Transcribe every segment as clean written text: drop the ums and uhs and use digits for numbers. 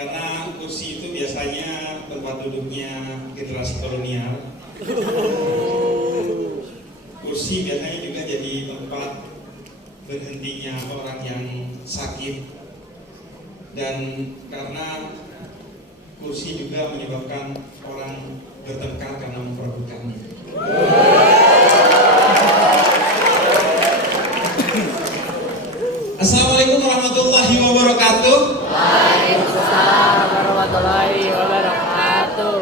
Karena kursi itu biasanya tempat duduknya generasi kolonial. Kursi biasanya juga jadi tempat berhentinya orang yang sakit. Dan karena kursi juga menyebabkan orang bertengkar karena memperebutkannya. Assalamualaikum warahmatullahi wabarakatuh. Waalaikumsalam warahmatullahi wabarakatuh.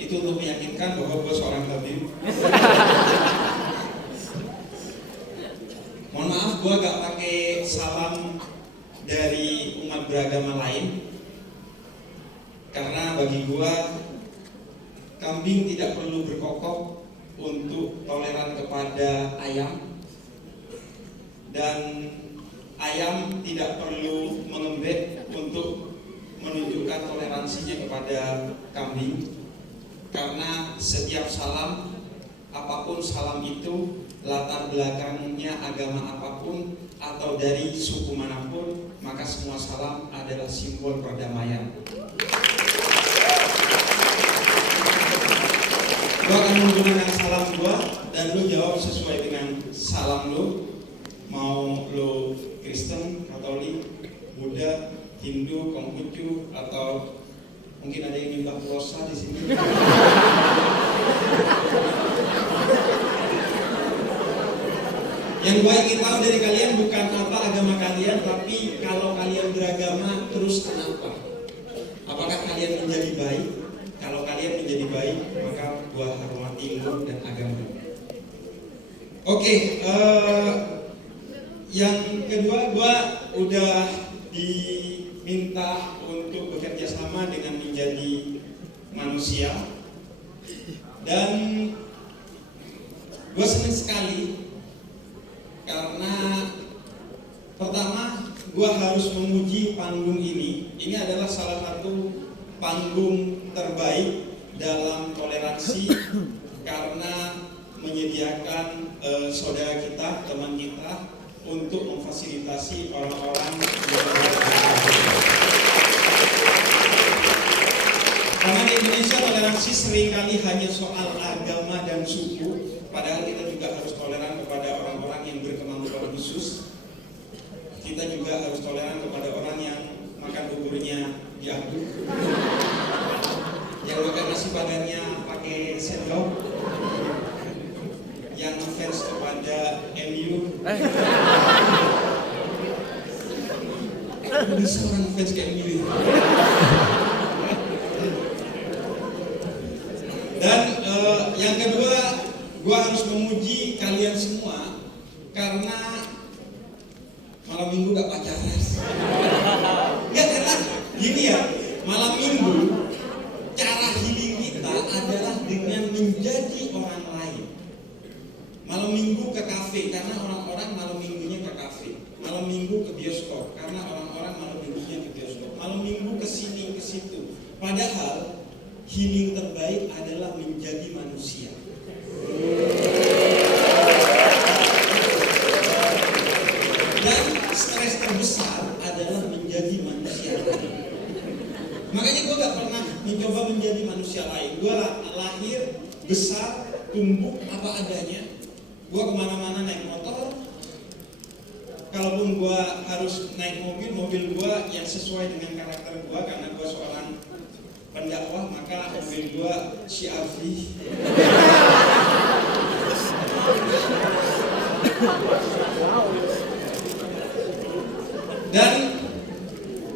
Itu untuk meyakinkan bahwa gue seorang Habib. Mohon maaf, gue gak pakai salam dari umat beragama lain. Karena bagi gue, kambing tidak perlu berkokok untuk toleran kepada ayam. Dan ayam tidak perlu mengembek untuk menunjukkan toleransinya kepada kambing. Karena setiap salam, apapun salam itu, latar belakangnya agama apapun atau dari suku manapun, maka semua salam adalah simbol perdamaian. Gua akan menggunakan salam gua dan lu jawab sesuai dengan salam lu. Mau lo Kristen, Katolik, Buddha, Hindu, Konghucu, atau mungkin ada yang nyembah Pulosa di sini. Yang gue ingin tahu dari kalian bukan apa agama kalian, tapi kalau kalian beragama terus kenapa? Apakah kalian menjadi baik? Kalau kalian menjadi baik, maka gue hormati lu dan agama. Oke, yang kedua, gue udah diminta untuk bekerja sama dengan menjadi manusia. Dan gue senang sekali karena pertama gue harus memuji panggung ini. Ini adalah salah satu panggung terbaik dalam toleransi karena menyediakan saudara kita, teman kita untuk memfasilitasi orang-orang yang karena di Indonesia toleransi seringkali hanya soal agama dan suku, padahal kita juga harus toleran kepada orang-orang yang berkemampuan khusus. Kita juga harus toleran kepada orang yang makan buburnya diaduk, yang makan nasi padangnya pakai sendok, yang fans kepada MU. Bisa orang fans kayak MU. Dan yang kedua, gue harus memuji kalian semua karena malam minggu gak pacaran. Enggak, karena gini ya, malam minggu cara healing kita adalah dengan menjadi orang lain. Malam minggu ke kafe karena orang-orang malam minggunya ke kafe. Malam minggu ke bioskop karena orang-orang malam minggunya ke bioskop. Malam minggu ke sini ke situ. Padahal healing terbaik adalah menjadi manusia. Dan stres terbesar adalah menjadi manusia lain. Makanya gue gak pernah mencoba menjadi manusia lain. Gue lahir, besar, tumbuh apa adanya. Gue kemana-mana naik motor. Kalaupun gue harus naik mobil gue yang sesuai dengan karakter gue. Karena gue seorang pendakwah, maka mobil gue CRV. Dan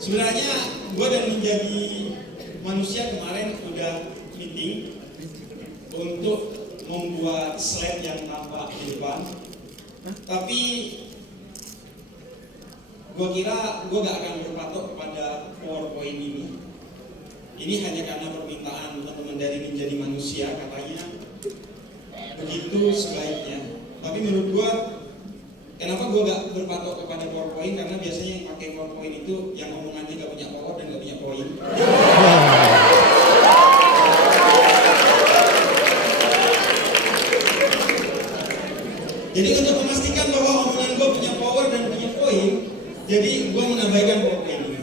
sebenarnya gue dan menjadi manusia kemarin udah meeting untuk membuat slide yang tampak di depan. Tapi gue kira gue gak akan berpatok kepada PowerPoint ini. Ini hanya karena permintaan teman-teman dari menjadi manusia, katanya begitu sebaiknya. Tapi menurut gue, kenapa gue gak berpatok kepada PowerPoint? Karena biasanya yang pakai PowerPoint itu yang omongannya gak punya power dan gak punya poin. Jadi untuk memastikan bahwa omongan gue punya power dan punya poin, jadi gue menambahkan PowerPoint ini.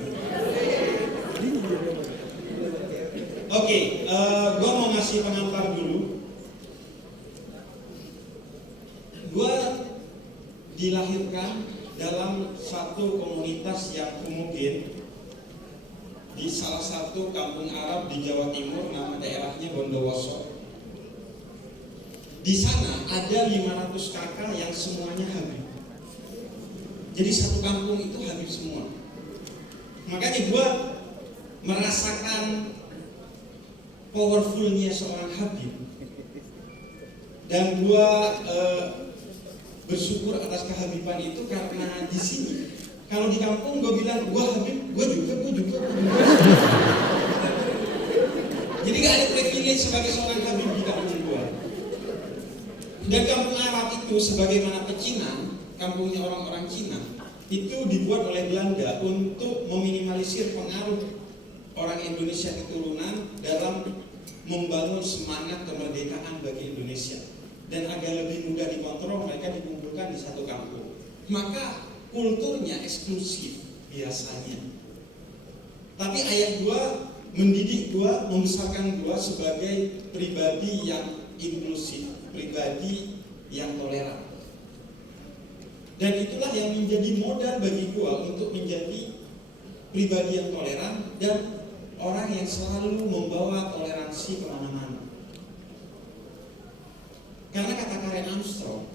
satu komunitas yang homogen di salah satu kampung Arab di Jawa Timur, nama daerahnya Bondowoso. Di sana ada 500 kakak yang semuanya Habib. Jadi satu kampung itu Habib semua. Makanya gue merasakan powerfulnya seorang Habib, dan gue bersyukur atas kehabiban itu karena di sini. Kalau di kampung gue bilang gue Habib, gue juga. Jadi gak ada privilege sebagai seorang Habib di kampung gue. Dan kampung Arab itu sebagaimana pecinan, kampungnya orang-orang Cina, itu dibuat oleh Belanda untuk meminimalisir pengaruh orang Indonesia keturunan dalam membangun semangat kemerdekaan bagi Indonesia. Dan agar lebih mudah dikontrol, mereka dikumpulkan di satu kampung. Maka kulturnya eksklusif biasanya. Tapi ayah gua mendidik gua, membesarkan gua sebagai pribadi yang inklusif, pribadi yang toleran. Dan itulah yang menjadi modal bagi gua untuk menjadi pribadi yang toleran dan orang yang selalu membawa toleransi kemana-mana. Karena kata Karen Armstrong,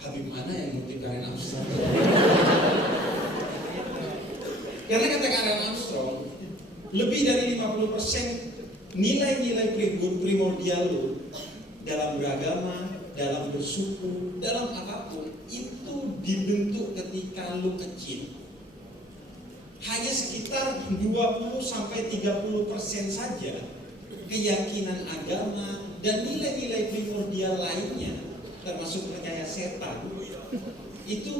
Habib mana yang ngutip Karen Armstrong? Karena kata Karen Armstrong, lebih dari 50% nilai-nilai primordial lo dalam beragama, dalam bersuku, dalam apapun itu dibentuk ketika lo kecil. Hanya sekitar 20-30% saja keyakinan agama dan nilai-nilai primordial lainnya, termasuk percaya setan, itu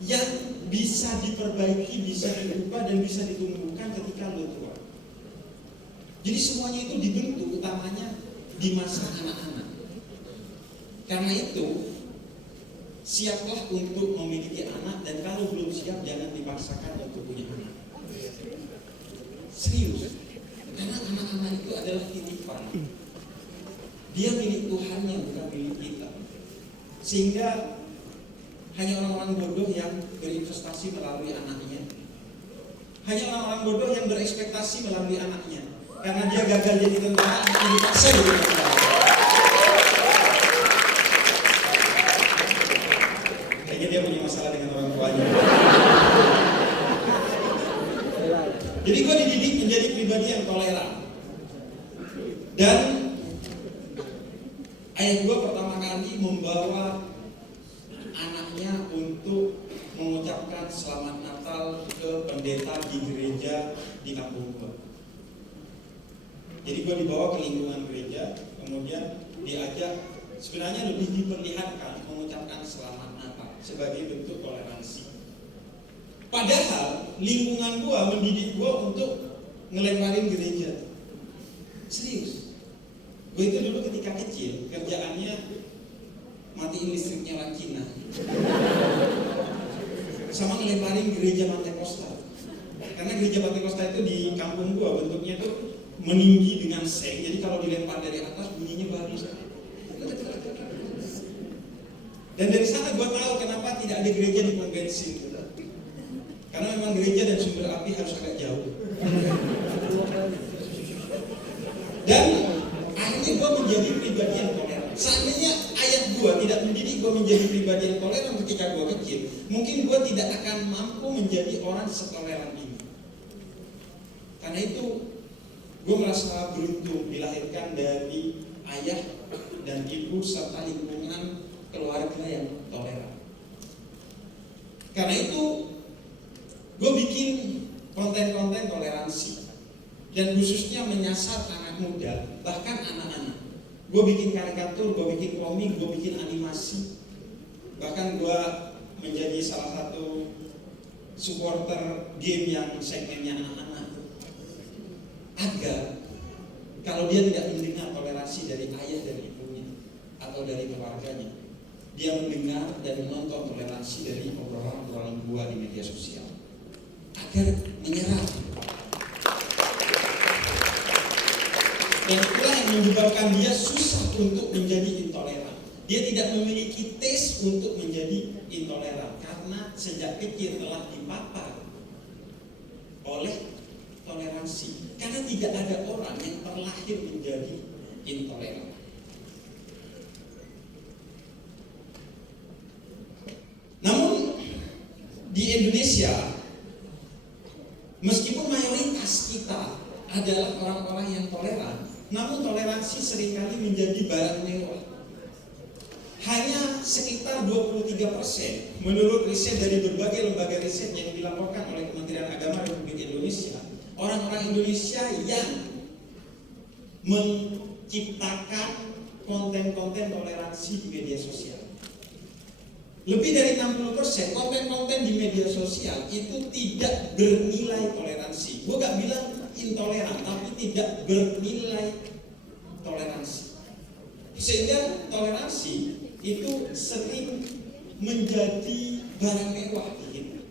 yang bisa diperbaiki, bisa diubah dan bisa ditumbuhkan ketika lo tua. Jadi semuanya itu dibentuk utamanya di masa anak-anak. Karena itu siaplah untuk memiliki anak, dan kalau belum siap jangan dipaksakan untuk punya anak. Serius, karena anak-anak itu adalah titipan. Dia milik Tuhan yang bukan milik kita. Sehingga hanya orang-orang bodoh yang berinvestasi melalui anaknya. Hanya orang-orang bodoh yang berekspektasi melalui anaknya. Karena dia gagal jadi tentara, anaknya dipaksa jadi tentara. Kayaknya dia punya masalah dengan orang tuanya. Jadi gue dididik menjadi pribadi yang toleran. Dan ayah gue pertama kali membawa anaknya untuk mengucapkan selamat Natal ke pendeta di gereja di kampung gue. Jadi gue dibawa ke lingkungan gereja, kemudian diajak, sebenarnya lebih diperlihatkan mengucapkan selamat Natal sebagai bentuk toleransi. Padahal lingkungan gue mendidik gue untuk ngelemparin gereja. Serius. Gue itu dulu ketika kecil kerjaannya matiin listriknya orang Cina, sama ngelemparin gereja Pantekosta. Karena gereja Pantekosta itu di kampung gua bentuknya itu meninggi dengan seng, jadi kalau dilempar dari atas bunyinya bagus. Dan dari sana gua tahu kenapa tidak ada gereja di pom bensin. Karena memang gereja dan sumber api harus agak jauh. Dan akhirnya gua menjadi pribadi yang toleran. Seandainya ayat gua tidak mendidik gua menjadi pribadi yang toleran ketika gua kecil, mungkin gua tidak akan mampu menjadi orang setoleran ini. Karena itu gua merasa beruntung dilahirkan dari ayah dan ibu serta lingkungan keluarga yang toleran. Karena itu gua bikin konten-konten toleransi, dan khususnya menyasar anak muda, bahkan anak-anak. Gue bikin karikatur, gue bikin komik, gue bikin animasi. Bahkan gue menjadi salah satu supporter game yang segmennya anak-anak. Agar kalau dia tidak mendengar toleransi dari ayah dan ibunya atau dari keluarganya, dia mendengar dan menonton toleransi dari obrolan-obrolan gue di media sosial. Agar menyerah. Dan itulah yang menyebabkan dia susah untuk menjadi intoleran. Dia tidak memiliki taste untuk menjadi intoleran karena karena sejak kecil telah dipapar oleh toleransi. Karena tidak ada orang yang terlahir menjadi intoleran. Namun di Indonesia, meskipun mayoritas kita adalah orang-orang yang toleran, namun toleransi seringkali menjadi barang mewah. Hanya sekitar 23% menurut riset dari berbagai lembaga riset yang dilaporkan oleh Kementerian Agama Republik Indonesia, orang-orang Indonesia yang menciptakan konten-konten toleransi di media sosial. Lebih dari 60% konten-konten di media sosial itu tidak bernilai toleransi. Gue gak bilang intoleran, tapi tidak bernilai toleransi. Sehingga toleransi itu sering menjadi barang mewah di kita.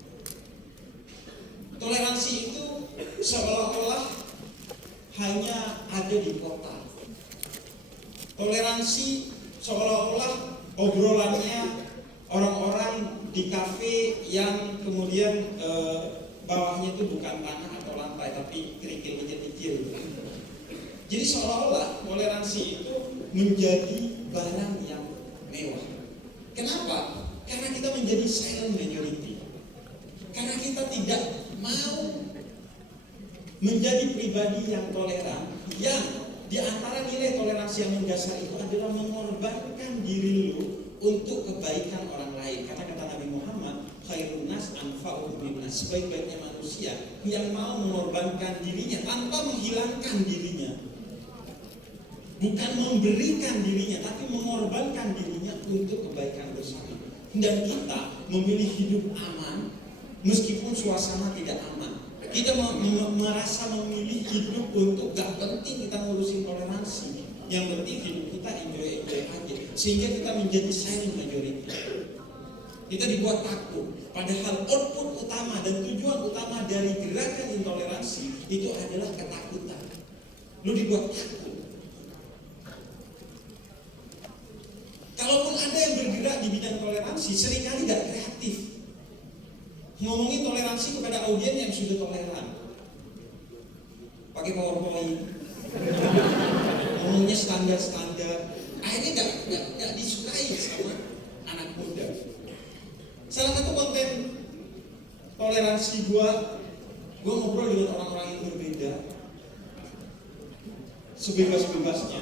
Toleransi itu seolah-olah hanya ada di kota. Toleransi seolah-olah obrolannya orang-orang di kafe yang kemudian bawahnya itu bukan tanah atau lantai tapi kerikil kecil-kecil. Jadi seolah-olah toleransi itu menjadi barang yang mewah. Kenapa? Karena kita menjadi silent majority. Karena kita tidak mau menjadi pribadi yang toleran, yang di antara nilai toleransi yang mendasar itu adalah mengorbankan diri lu untuk kebaikan orang lain. Karena kata Nabi Muhammad, khairun nas anfa'uhum linnas, sebaik-baiknya manusia yang mau mengorbankan dirinya tanpa menghilangkan dirinya, bukan memberikan dirinya, tapi mengorbankan dirinya untuk kebaikan bersama. Dan kita memilih hidup aman meskipun suasana tidak aman. Kita merasa memilih hidup untuk gak penting kita ngurusin toleransi. Yang penting hidup kita enjoy aja. Sehingga kita menjadi silent majority. Kita dibuat takut. Padahal output utama dan tujuan utama dari gerakan intoleransi itu adalah ketakutan. Lu dibuat takut. Kalaupun ada yang bergerak di bidang toleransi, seringkali gak kreatif. Ngomongin toleransi kepada audiens yang sudah toleran, pakai PowerPoint, ngomongnya standar-standar, akhirnya gak disukai sama anak muda. Salah satu konten toleransi gua ngobrol dengan orang-orang yang berbeda sebebas-bebasnya.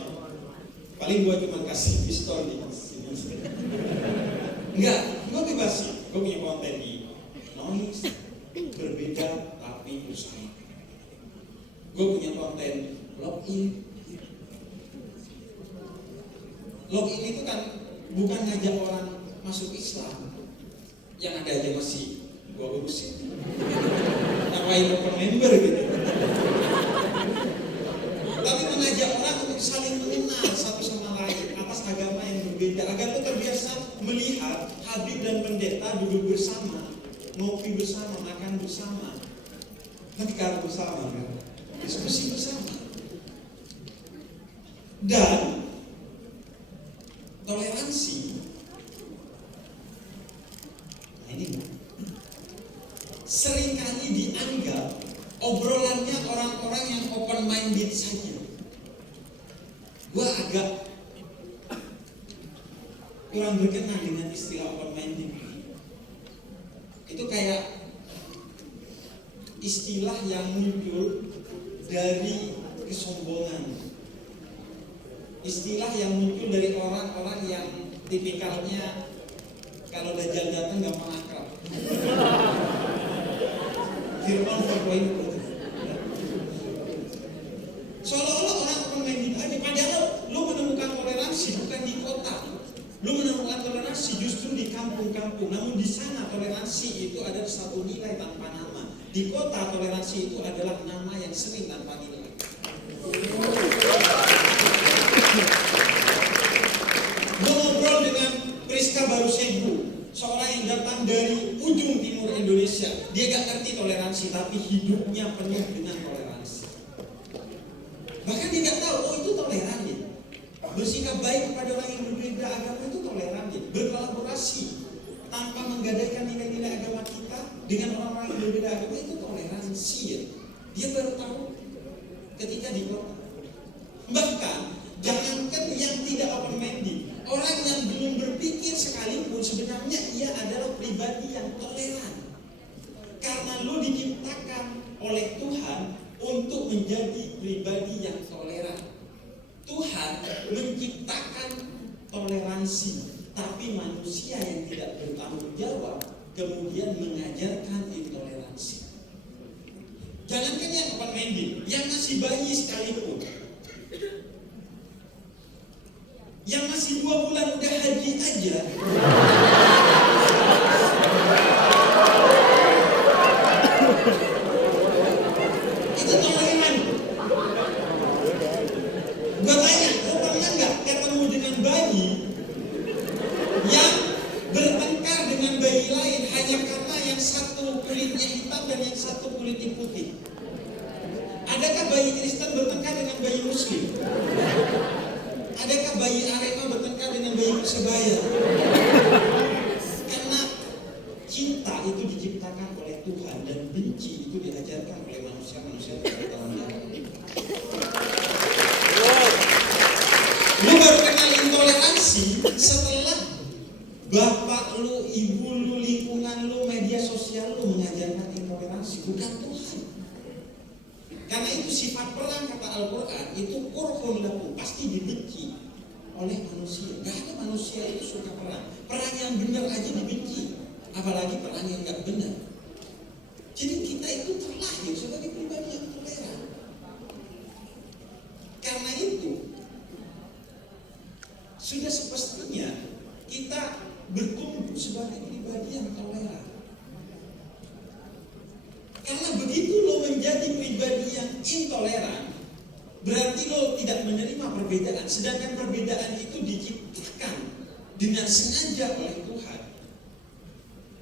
Paling gua cuma kasih pistol di sini. Enggak, gua bebasin. Gua punya konten di noise, berbeda tapi bersama. Gue punya konten login. Login itu kan bukan ngajak orang masuk Islam, yang ada aja masih gue urusin. Ngapain open member gitu. Tapi mengajak orang untuk saling mengenal satu sama lain atas agama yang berbeda, agar lo terbiasa melihat Habib dan pendeta duduk bersama, ngopi bersama, makan bersama, tekar bersama, kan? Diskusi bersama. Dan toleransi, nah ini seringkali dianggap obrolannya orang-orang yang open minded saja. Gua agak kurang berkenan dengan istilah open minded. Itu kayak istilah yang muncul dari kesombongan. Istilah yang muncul dari orang-orang yang tipikalnya kalau Dajjal datang gampang akrab. Firman 4.0. Seolah-olah orang open minded aja, padahal lu menemukan toleransi bukan di kota. Lu menemukan toleransi justru di kampung-kampung. Namun di sana toleransi itu adalah satu nilai tanpa nama. Di kota toleransi itu adalah nama yang sering tanpa nilai. Gue ngobrol dengan Priska Barusebu, seorang yang datang dari ujung timur Indonesia. Dia gak ngerti toleransi, tapi hidupnya penuh dengan toleransi. Bahkan dia gak tahu, oh itu toleran ya. Bersikap baik kepada orang yang berbeda agama itu toleran ya. Berkolaborasi tanpa menggadaikan nilai-nilai agama kita dengan orang-orang yang berbeda agama, itu toleransi ya. Dia baru tahu ketika di kota. Bahkan jangankan yang tidak open minded, orang yang belum berpikir sekalipun sebenarnya ia adalah pribadi yang toleran. Karena lu diciptakan oleh Tuhan untuk menjadi pribadi yang toleran. Tuhan menciptakan toleransi, tapi manusia yang tidak bertanggung jawab kemudian mengajarkan intoleransi. Jangankan yang open minded, yang masih bayi sekalipun, yang masih 2 bulan udah haji aja, itu toleran. Gua tanya, lo pernah nggak ketemu dengan bayi yang bertengkar dengan bayi lain hanya karena yang satu kulitnya hitam dan yang satu kulitnya putih? Adakah bayi Kristen bertengkar dengan bayi Muslim? Adakah bayi Arema bertengkar dengan bayi Persebaya? Karena cinta itu diciptakan oleh Tuhan dan benci itu diajarkan oleh manusia-manusia bertanggung jawab. Lu baru kenal intoleransi setelah bapak lu, ibu lu, lingkungan lu, media sosial lu mengajarkan intoleransi, bukan Tuhan. Karena itu sifat perang kata Al-Quran itu kurhun lakum, pasti dibenci oleh manusia. Gak ada manusia itu suka perang. Perang yang benar aja dibenci, apalagi perang yang gak benar. Jadi kita itu terlahir sebagai pribadi yang toleran. Karena itu sudah sepestinya kita bertumbuh sebagai pribadi yang toleran. Karena begitu lo menjadi pribadi yang intoleran, berarti lo tidak menerima perbedaan. Sedangkan perbedaan itu diciptakan dengan sengaja oleh Tuhan.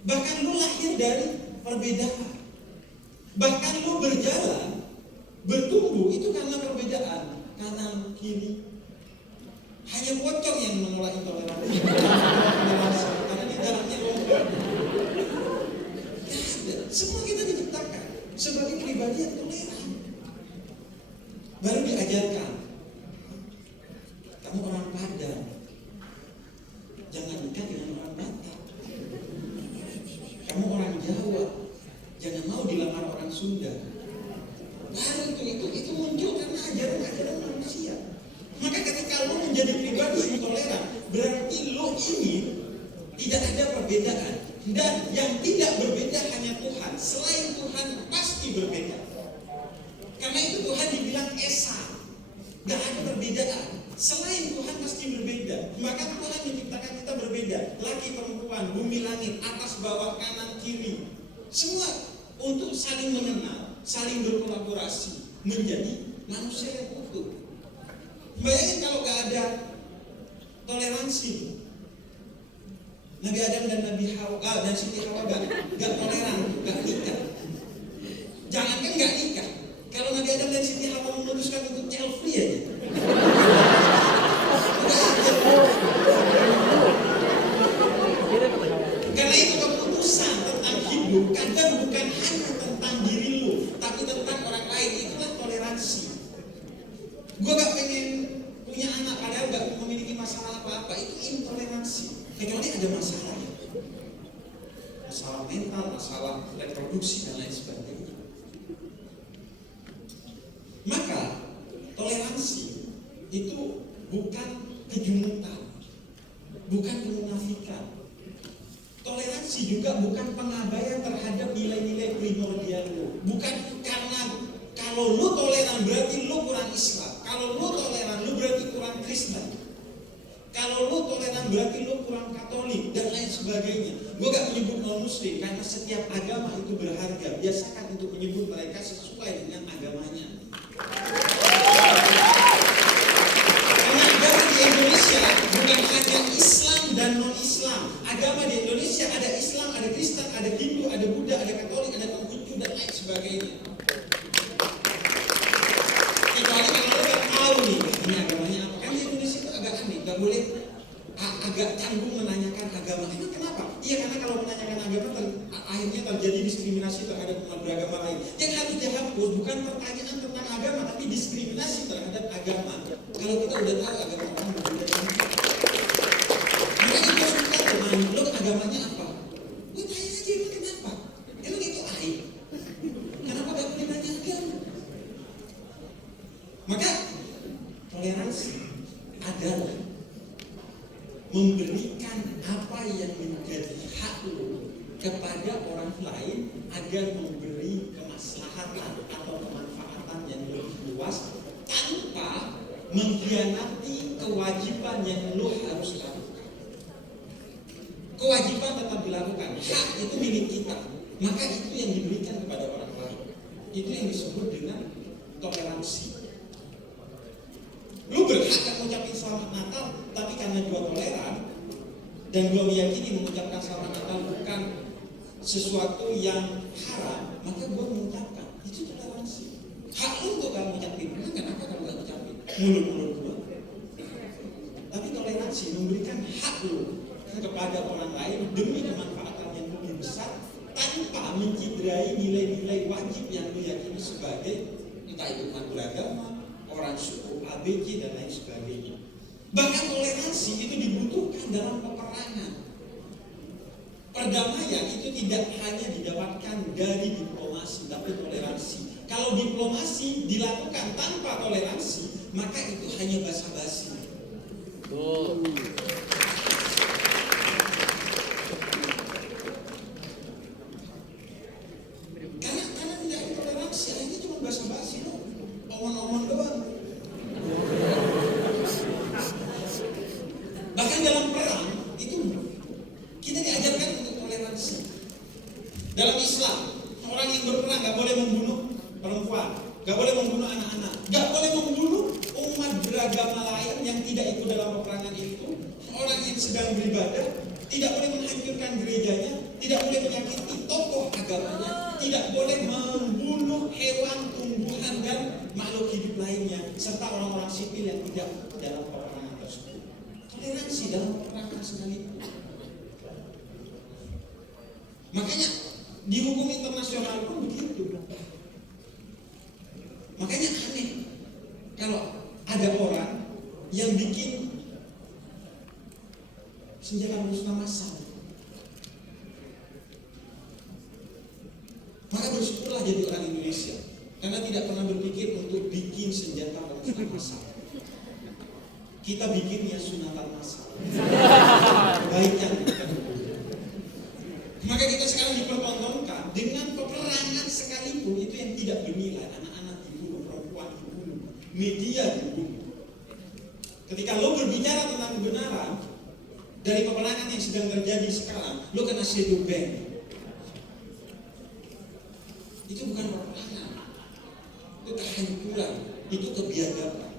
Bahkan lo lahir dari perbedaan. Bahkan lo berjalan, bertumbuh itu karena perbedaan. Kanan, kiri. Hanya pocong yang menolak intoleransi. Karena dia jalannya lompat. Semua kita diciptakan sebagai pribadi yang toleran. Baru diajarkan, kamu orang Padang, jangan nikah dengan orang Batak. Kamu orang Jawa, jangan mau dilamar orang Sunda. Baru itu muncul karena ajaran-ajaran manusia. Maka ketika lo menjadi pribadi yang toleran, berarti lo ingin tidak ada perbedaan. Dan yang tidak berbeda hanya Tuhan. Selain Tuhan pasti berbeda. Karena itu Tuhan dibilang Esa. Gak ada perbedaan. Selain Tuhan pasti berbeda. Maka Tuhan menciptakan kita berbeda. Laki perempuan, bumi langit, atas bawah, kanan kiri. Semua untuk saling mengenal, saling berkolaborasi, menjadi manusia yang utuh. Bayangin kalau gak ada toleransi. Nabi Adam dan Nabi Hawa dan Siti Hawa gak toleran, gak nikah. Jangankan gak nikah, kalau Nabi Adam dan Siti Hawa memutuskan untuk child free aja. Karena itu keputusan tentang hidup kadang bukan hanya tentang diri lu, tapi tentang orang lain. Itulah toleransi. Gue gak pengen punya anak padahal gak memiliki masalah apa-apa, itu intoleransi. Kecuali ada masalah, masalah mental, masalah reproduksi dan lain sebagainya. Maka toleransi itu bukan kejumutan, bukan kemunafikan. Toleransi juga bukan pengabaian terhadap nilai-nilai primordial lo. Bukan karena kalau lo toleran berarti lo kurang Islam. Kalau lo toleran lo berarti kurang Kristen. Kalau lo toleran berarti lo kurang Katolik dan lain sebagainya. Gue gak menyebut non-Muslim karena setiap agama itu berharga. Biasakan untuk menyebut mereka sesuai dengan agamanya. Karena agama di Indonesia bukan hanya Islam dan non-Islam. Agama di Indonesia ada Islam, ada Kristen, ada Hindu, ada Buddha, ada Katolik, ada Konghucu dan lain sebagainya. Kecuali kalau lo gak tahu nih ini agamanya apa. Kan di Indonesia itu agak aneh, gak boleh agak canggung menanyakan agama. Emang kenapa? Iya karena kalau bukan pertanyaan tentang agama, tapi diskriminasi terhadap agama. Kalau kita udah tahu agama orang berbeda dengan kita, makanya gue suka teman, lo agamanya apa? Gue tanya aja, emang kenapa? Emang itu aib? Kenapa gak boleh nanya agama? Maka toleransi adalah memberikan apa yang menjadi hak lo kepada orang lain agar memberi kemaslahatan atau kemanfaatan yang lebih luas tanpa mengkhianati kewajiban yang lo harus lakukan. Kewajiban tetap dilakukan, hak itu milik kita, maka itu yang diberikan kepada orang lain. Itu yang disebut dengan toleransi. Lu berhak kan mengucapkan selamat Natal, tapi karena gua toleran dan gua meyakini mengucapkan selamat Natal bukan sesuatu yang haram, maka gua mengucapkan. Itu toleransi. Hak lu untuk kamu ucapin, kenapa kamu gak ucapin? Mulut-mulut gua. Tapi toleransi memberikan hak lu kepada orang lain demi kemanfaatan yang lebih besar tanpa menciderai nilai-nilai wajib yang lu yakini sebagai entah itu umat beragama, orang suku ABC dan lain sebagainya. Bahkan toleransi itu dibutuhkan dalam peperangan. Perdamaian itu tidak hanya didapatkan dari diplomasi, tapi toleransi. Kalau diplomasi dilakukan tanpa toleransi, maka itu hanya basa-basi. Karena tidak ada toleransi, akhirnya cuma basa-basi loh. Omong-omong doang. Bahkan dalam perang itu kita diajarkan untuk toleransi. Dalam Islam, orang yang berperang gak boleh membunuh perempuan, gak boleh membunuh anak-anak, gak boleh membunuh umat beragama lain yang tidak ikut dalam peperangan itu. Orang yang sedang beribadah tidak boleh menghancurkan gerejanya, tidak boleh menyakiti tokoh agamanya, tidak boleh membunuh hewan, tumbuhan dan makhluk hidup lainnya, serta orang-orang sipil yang tidak dalam peperangan tersebut. Toleransi dalam peperangan sekalipun. Makanya di hukum internasional pun begitu. Makanya aneh kalau ada orang yang bikin senjata musnah massal. Maka bersyukurlah jadi orang Indonesia, karena tidak pernah berpikir untuk bikin senjata musnah massal. Kita bikinnya sunatan massal. Baiknya. Maka kita sekarang dipertontonkan dengan peperangan sekalipun itu yang tidak bernilai. Anak-anak dibunuh, perempuan dibunuh, media dibunuh. Ketika lo berbicara tentang kebenaran dari peperangan yang sedang terjadi sekarang, lo kena shadow ban. Itu bukan peperangan, itu kehancuran, itu kebiadaban.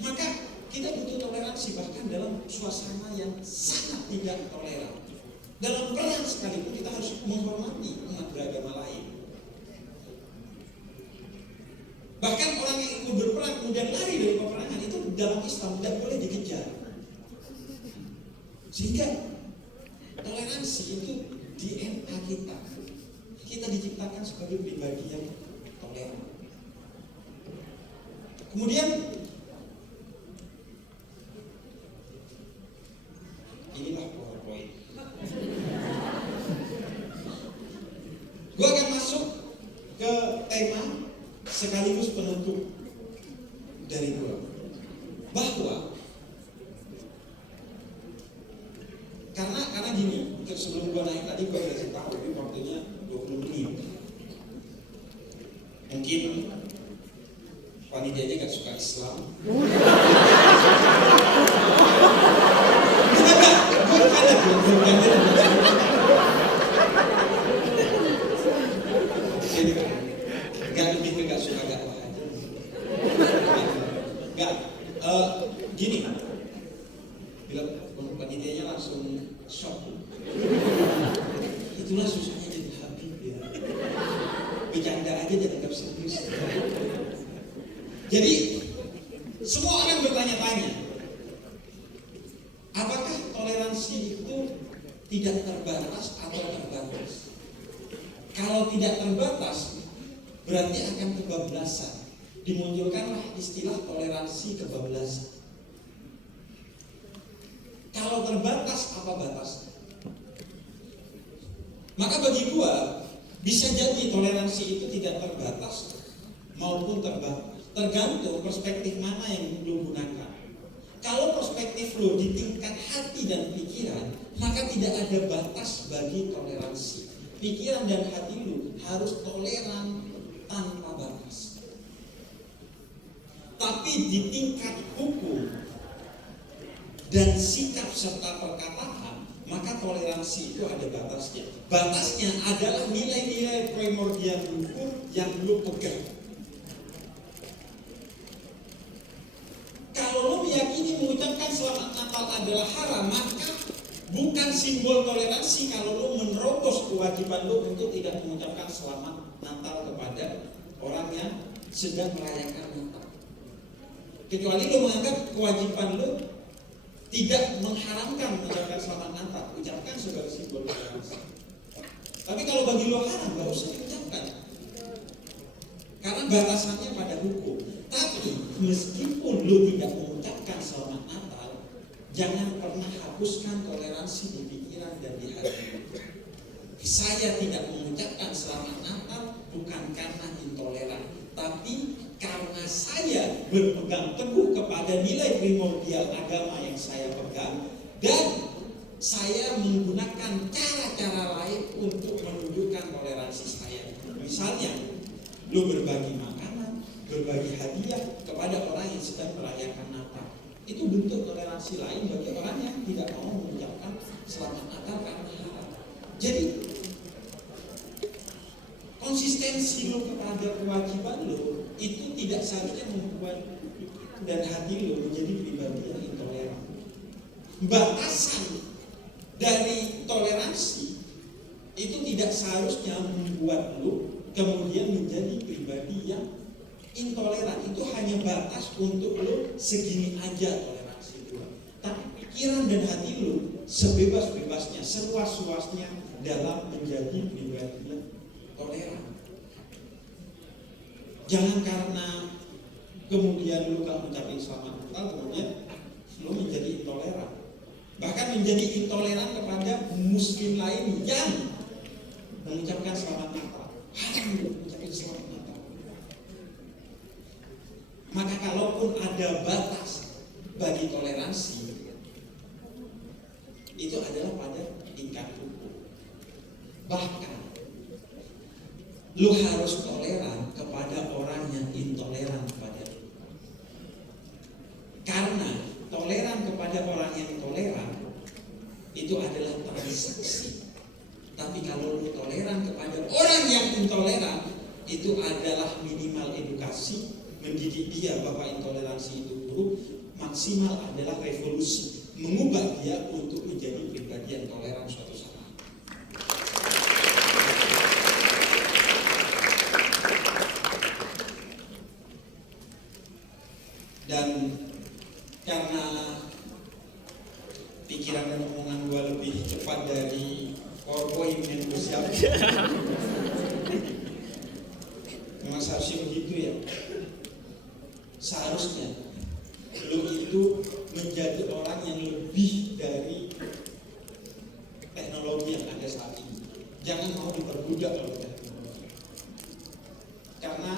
Maka kita butuh toleransi bahkan dalam suasana yang sangat tidak toleran. Dalam perang sekalipun kita harus menghormati umat beragama lain. Bahkan orang yang ikut berperang kemudian lari dari peperangan itu dalam Islam tidak boleh dikejar. Sehingga toleransi itu DNA kita. Kita diciptakan sebagai pribadi yang toleran. Kemudian inilah PowerPoint. Gue akan masuk ke tema sekaligus penutup dari gue, bahwa karena gini, sebelum gue naik tadi gue kasih tahu ini waktunya 20 menit. Mungkin panitianya gak suka Islam. Gak lebih ke gak suka dakwah aja. Gini, bilang panitianya langsung shock. Itulah susahnya jadi Habib ya. Bercanda aja jangan anggap serius. Jadi semua orang bertanya-tanya, apakah toleransi itu tidak terbatas atau terbatas? Kalau tidak terbatas, berarti akan kebablasan. Dimunculkanlah istilah toleransi kebablasan. Kalau terbatas, apa batasnya? Maka bagi gua bisa jadi toleransi itu tidak terbatas maupun terbatas, tergantung perspektif mana yang lu gunakan. Kalau perspektif lu di tingkat hati dan pikiran, maka tidak ada batas bagi toleransi. Pikiran dan hati lu harus toleran tanpa batas. Tapi di tingkat hukum dan sikap serta perkataan, maka toleransi itu ada batasnya. Batasnya adalah nilai-nilai primordial hukum yang lu pegang. Kalau lu meyakini mengucapkan selamat Natal adalah haram, maka bukan simbol toleransi kalau lu menerobos kewajiban lu untuk tidak mengucapkan selamat Natal kepada orang yang sedang merayakan Natal. Kecuali lu menganggap kewajiban lu tidak mengharamkan mengucapkan selamat Natal, ucapkan sebagai simbol toleransi. Tapi kalau bagi lo haram, gak usah diucapkan, karena batasannya pada hukum. Tapi meskipun lo tidak mengucapkan selamat Natal, jangan pernah hapuskan toleransi di pikiran dan di hati. Saya tidak mengucapkan selamat Natal bukan karena intoleran, tapi karena saya berpegang teguh kepada nilai primordial agama yang saya pegang, dan saya menggunakan cara-cara lain untuk menunjukkan toleransi saya. Misalnya, lo berbagi makanan, berbagi hadiah kepada orang yang sedang merayakan Natal. Itu bentuk toleransi lain bagi orang yang tidak mau mengucapkan selamat Natal karena haram. Jadi, konsistensi lo kepada kewajiban lo itu tidak seharusnya membuat dan hati lo menjadi pribadi yang intoleran. Batasan dari toleransi itu tidak seharusnya membuat lo kemudian menjadi pribadi yang intoleran. Itu hanya batas untuk lo segini aja toleransi itu. Tapi pikiran dan hati lo sebebas-bebasnya, seluas-luasnya dalam menjadi pribadi yang toleran. Jangan karena kemudian lu gak mengucapkan selamat Natal kemudian lu menjadi intoleran. Bahkan menjadi intoleran kepada muslim lain yang mengucapkan selamat Natal. Haram mengucapkan selamat Natal. Maka kalaupun ada batas bagi toleransi, itu adalah pada tingkat hukum. Bahkan lu harus toleran kepada orang yang intoleran kepada lu. Karena toleran kepada orang yang toleran itu adalah transaksi. Tapi kalau lu toleran kepada orang yang intoleran, itu adalah minimal edukasi, mendidik dia bahwa intoleransi itu buruk. Maksimal adalah revolusi, mengubah dia untuk menjadi pribadi yang toleran suatu saat. Dan karena pikiran dan omongan gue lebih cepat dari PowerPoint yang gue siapin, memang seharusnya begitu ya. Seharusnya lo itu menjadi orang yang lebih dari teknologi yang ada saat ini. Jangan mau diperbudak oleh teknologi. Karena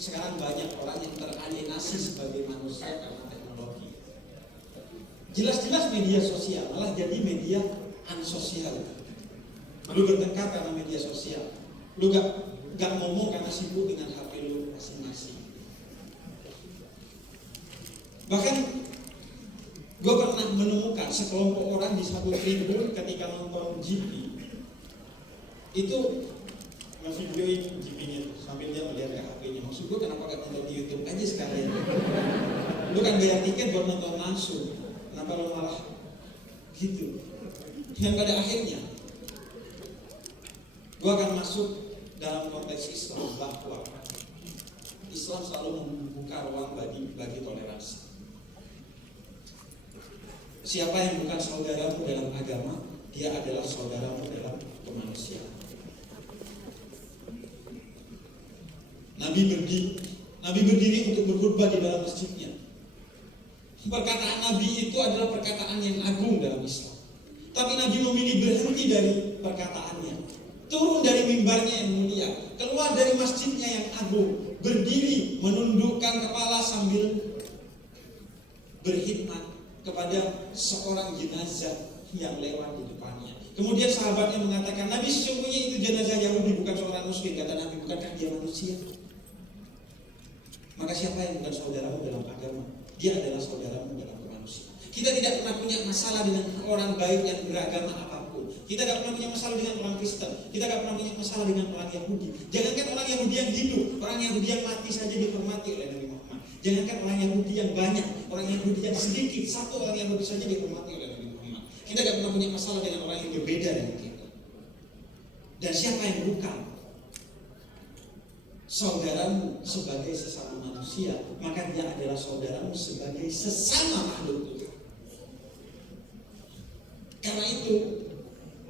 sekarang banyak orang yang teralienasi sebagai manusia karena teknologi. Jelas-jelas media sosial malah jadi media ansosial. Lu bertengkar karena media sosial. Lu gak ngomong karena sibuk dengan HP lu masing-masing. Bahkan gue pernah menemukan sekelompok orang di satu tribun ketika nonton GP itu masih videoin GP-nya sambil dia melihat ke HP-nya. Maksud gue kenapa gak nonton di YouTube aja sekalian? Lu kan bayar tiket buat nonton langsung, kenapa lu malah gitu? Dan pada akhirnya gue akan masuk dalam konteks Islam bahwa Islam selalu membuka ruang bagi toleransi. Siapa yang bukan saudaramu dalam agama, dia adalah saudaramu dalam kemanusiaan. Nabi berdiri untuk berkhutbah di dalam masjidnya. Perkataan Nabi itu adalah perkataan yang agung dalam Islam. Tapi Nabi memilih berhenti dari perkataannya, turun dari mimbarnya yang mulia, keluar dari masjidnya yang agung, berdiri menundukkan kepala sambil berkhidmat kepada seorang jenazah yang lewat di depannya. Kemudian sahabatnya mengatakan, Nabi, sesungguhnya itu jenazah Yahudi, bukan seorang muslim. Kata Nabi, bukankah dia manusia? Maka siapa yang bukan saudaramu dalam agama? Dia adalah saudaramu dalam kemanusiaan. Kita tidak pernah punya masalah dengan orang baik yang beragama apapun. Kita tidak pernah punya masalah dengan orang Kristen. Kita tidak pernah punya masalah dengan orang Yahudi. Jangankan orang Yahudi yang hidup, orang Yahudi yang mati saja dihormati oleh Nabi Muhammad. Jangankan orang Yahudi yang banyak, orang Yahudi yang sedikit, satu orang Yahudi saja dihormati oleh Nabi Muhammad. Kita tidak pernah punya masalah dengan orang yang berbeda dengan kita. Dan siapa yang bukan saudaramu sebagai sesama manusia, maka dia adalah saudaramu sebagai sesama makhluk Tuhan. Karena itu,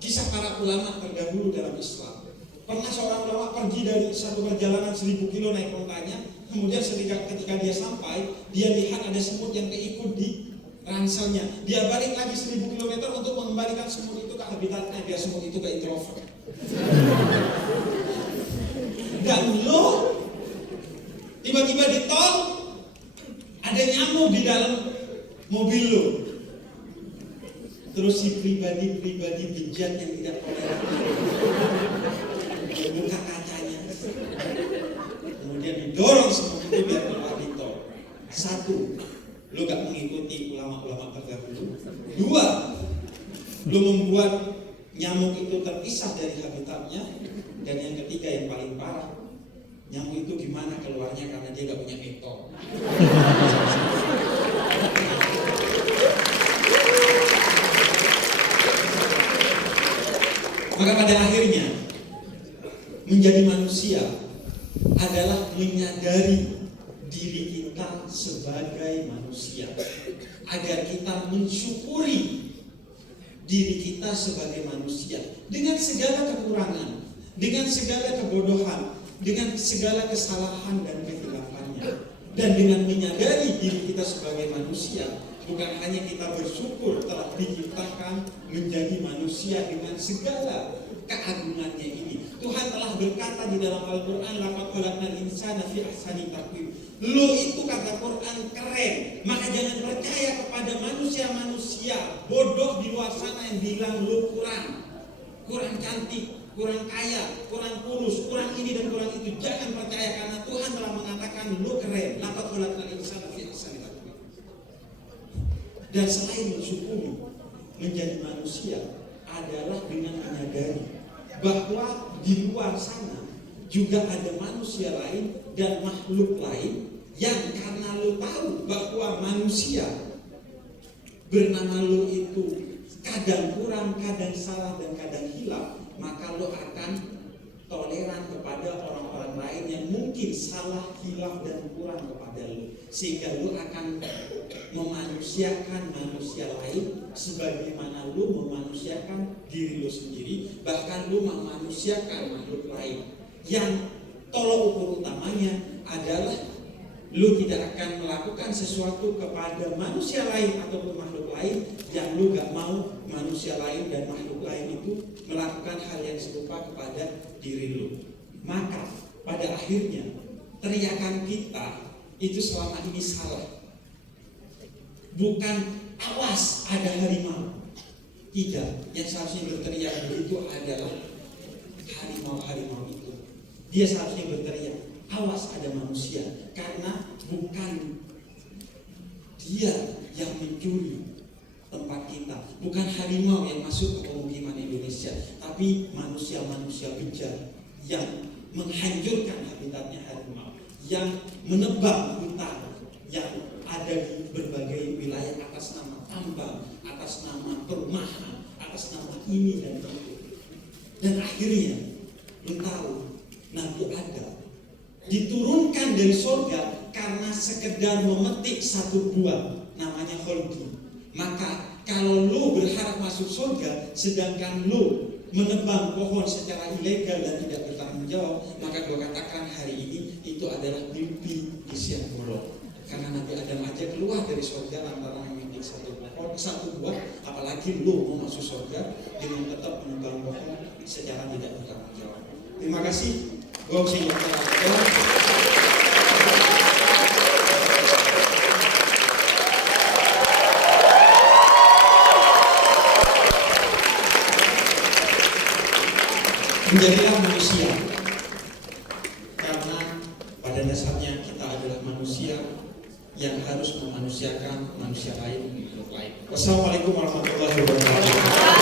kisah para ulama terdahulu dalam Islam. Pernah seorang ulama pergi dari satu perjalanan 1000 kilo naik ontanya, kemudian ketika dia sampai, dia lihat ada semut yang keikut di ranselnya. Dia balik lagi 1000 km untuk mengembalikan semut itu ke habitatnya, biar semut itu ke introvert. Dan lo tiba-tiba di tol ada nyamuk di dalam mobil lo. Terus si pribadi bejat yang tidak toleran buka kacanya, kemudian didorong semut itu biar keluar di tol. Satu, lo gak mengikuti ulama-ulama terdahulu. Dua, lo membuat nyamuk itu terpisah dari habitatnya. Dan yang ketiga yang paling parah, nyamuk itu gimana keluarnya karena dia gak punya metode. Maka pada akhirnya menjadi manusia adalah menyadari diri kita sebagai manusia, agar kita mensyukuri diri kita sebagai manusia dengan segala kekurangan, dengan segala kebodohan, dengan segala kesalahan dan kehilafannya. Dan dengan menyadari diri kita sebagai manusia, bukan hanya kita bersyukur telah diciptakan menjadi manusia dengan segala keagungannya ini. Tuhan telah berkata di dalam Al-Quran, laqad khalaqnal insana fi ahsani taqwim. Lo itu kata Quran keren. Maka jangan percaya kepada manusia-manusia bodoh di luar sana yang bilang lo kurang cantik, kurang kaya, kurang kurus, kurang ini dan kurang itu. Jangan percaya, karena Tuhan telah mengatakan lo keren. Laqad khalaqnal insana fi ahsani taqwim. Dan selain bersyukur menjadi manusia adalah dengan menyadari bahwa di luar sana juga ada manusia lain dan makhluk lain yang karena lo tahu bahwa manusia bernama lo itu kadang kurang, kadang salah, dan kadang hilaf, maka lo akan toleran kepada orang-orang lain yang mungkin salah, hilaf, dan kurang kepada lo, sehingga lo akan memanusiakan manusia lain sebagaimana lo memanusiakan diri lo sendiri. Bahkan lo memanusiakan makhluk lain. Yang tolok ukur utamanya adalah lo tidak akan melakukan sesuatu kepada manusia lain ataupun makhluk lain yang lo gak mau manusia lain dan makhluk lain itu melakukan hal yang serupa kepada diri lo. Maka pada akhirnya teriakan kita itu selama ini salah. Bukan awas ada harimau. Tidak, yang seharusnya berteriak begitu adalah harimau-harimau itu. Dia seharusnya berteriak, awas ada manusia, karena bukan dia yang mencuri tempat kita, bukan harimau yang masuk ke pemukiman Indonesia, tapi manusia-manusia bejat yang menghancurkan habitatnya harimau, yang menebang hutan yang ada di berbagai wilayah atas nama tambang, atas nama perumahan, atas nama ini dan itu. Dan akhirnya lu tahu, Nabi Adam diturunkan dari surga karena sekedar memetik satu buah namanya holdi. Maka kalau lu berharap masuk surga sedangkan lu menebang pohon secara ilegal dan tidak bertanggung jawab, maka gua katakan hari ini itu adalah mimpi di siang bolong. Karena Nabi Adam aja keluar dari surga lantaran memiliki satu pohon, satu buah, apalagi lu mau masuk surga dengan tetap menebar pohon secara tidak bertanggung jawab. Terima kasih. Gua menjadilah manusia, karena pada dasarnya kita adalah manusia yang harus memanusiakan manusia lain untuk lain. Wassalamualaikum warahmatullahi wabarakatuh.